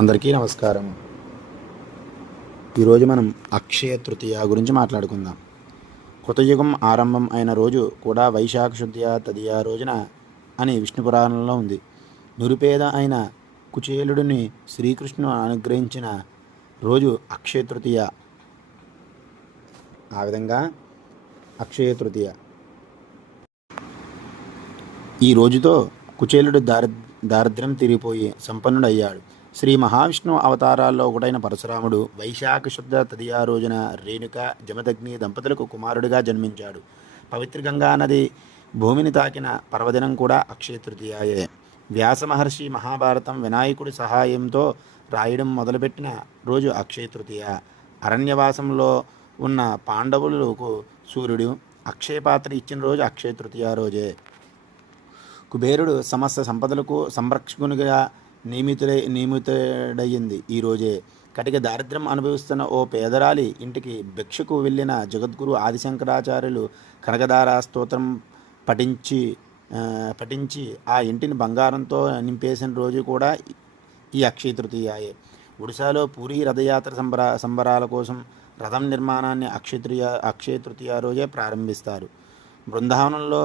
అందరికీ నమస్కారం. ఈరోజు మనం అక్షయ తృతీయ గురించి మాట్లాడుకుందాం. కృతయుగం ఆరంభం అయిన రోజు కూడా వైశాఖ శుద్ధ తదియ రోజున అని విష్ణు పురాణంలో ఉంది. నిరుపేద అయిన కుచేలుడిని శ్రీకృష్ణుడు అనుగ్రహించిన రోజు అక్షయ తృతీయ. ఆ విధంగా అక్షయ తృతీయ ఈ రోజుతో కుచేలుడు దారిద్ర్యం తీరిపోయి సంపన్నుడయ్యాడు. శ్రీ మహావిష్ణువు అవతారాల్లో ఒకటైన పరశురాముడు వైశాఖ శుద్ధ తదియ రోజున రేణుక జమదగ్ని దంపతులకు కుమారుడిగా జన్మించాడు. పవిత్ర గంగా నది భూమిని తాకిన పర్వదినం కూడా అక్షయ తృతీయయే. వ్యాస మహర్షి మహాభారతం వినాయకుడి సహాయంతో రాయడం మొదలుపెట్టిన రోజు అక్షయ తృతీయ. అరణ్యవాసంలో ఉన్న పాండవులకు సూర్యుడు అక్షయ పాత్ర ఇచ్చిన రోజు అక్షయ తృతీయ రోజే. కుబేరుడు సమస్త సంపదలకు సంరక్షకునిగా నియమితుడయ్యింది ఈ రోజే. కటిక దారిద్ర్యం అనుభవిస్తున్న ఓ పేదరాలి ఇంటికి భిక్షకు వెళ్ళిన జగద్గురు ఆదిశంకరాచార్యులు కనకదార స్తోత్రం పఠించి ఆ ఇంటిని బంగారంతో నింపేసిన రోజు కూడా ఈ అక్షయ తృతీయయే. ఒడిశాలో పూరి రథయాత్ర సంబరాల కోసం రథం నిర్మాణాన్ని అక్షయ తృతీయ రోజే ప్రారంభిస్తారు. బృందావనంలో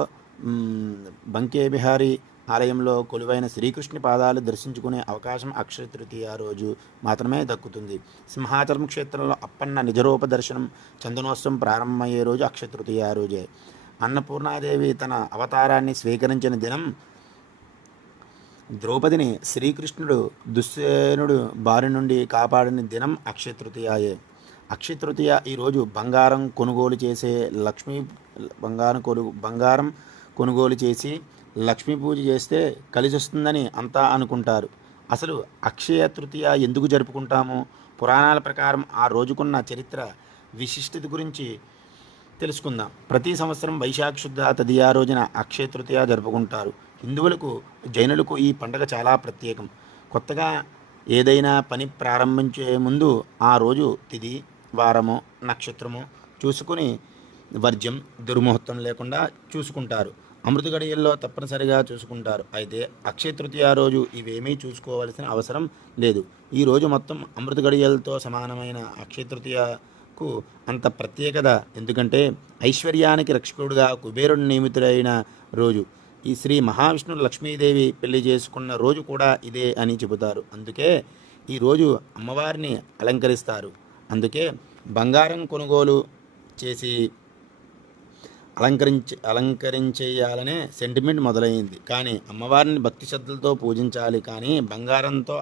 బంకే బిహారీ ఆలయంలో కొలువైన శ్రీకృష్ణుని పాదాలు దర్శించుకునే అవకాశం అక్షయ తృతీయ రోజు మాత్రమే దక్కుతుంది. సింహాచలం క్షేత్రంలో అప్పన్న నిజరూప దర్శనం చందనోత్సవం ప్రారంభమయ్యే రోజు అక్షయ తృతీయ రోజే. అన్నపూర్ణాదేవి తన అవతారాన్ని స్వీకరించిన దినం, ద్రౌపదిని శ్రీకృష్ణుడు దుశ్శనుడు బారి నుండి కాపాడిన దినం అక్షయ తృతీయయే. అక్షయ తృతీయ ఈరోజు బంగారం కొనుగోలు చేసి లక్ష్మీ పూజ చేస్తే కలిసి వస్తుందని అంతా అనుకుంటారు. అసలు అక్షయ తృతీయ ఎందుకు జరుపుకుంటాము? పురాణాల ప్రకారం ఆ రోజుకున్న చరిత్ర విశిష్టత గురించి తెలుసుకుందాం. ప్రతి సంవత్సరం వైశాఖ శుద్ధ తదియ రోజున అక్షయ తృతీయ జరుపుకుంటారు. హిందువులకు, జైనులకు ఈ పండుగ చాలా ప్రత్యేకం. కొత్తగా ఏదైనా పని ప్రారంభించే ముందు ఆ రోజు తిథి, వారము, నక్షత్రము చూసుకుని వర్జ్యం, దుర్ముహూర్తం లేకుండా చూసుకుంటారు. అమృత గడియల్లో తప్పనిసరిగా చూసుకుంటారు. అయితే అక్షయ తృతీయ రోజు ఇవేమీ చూసుకోవాల్సిన అవసరం లేదు. ఈ రోజు మొత్తం అమృత గడియలతో సమానమైన అక్షయ తృతీయకు అంత ప్రత్యేకత ఎందుకంటే ఐశ్వర్యానికి రక్షకుడుగా కుబేరుడు నియమితుడైన రోజు. ఈ శ్రీ మహావిష్ణువు లక్ష్మీదేవి పెళ్లి చేసుకున్న రోజు కూడా ఇదే అని చెబుతారు. అందుకే ఈరోజు అమ్మవారిని అలంకరిస్తారు. బంగారం కొనుగోలు చేసి అలంకరించేయాలనే సెంటిమెంట్ మొదలైంది. కానీ అమ్మవారిని భక్తి శ్రద్ధలతో పూజించాలి. కానీ బంగారంతో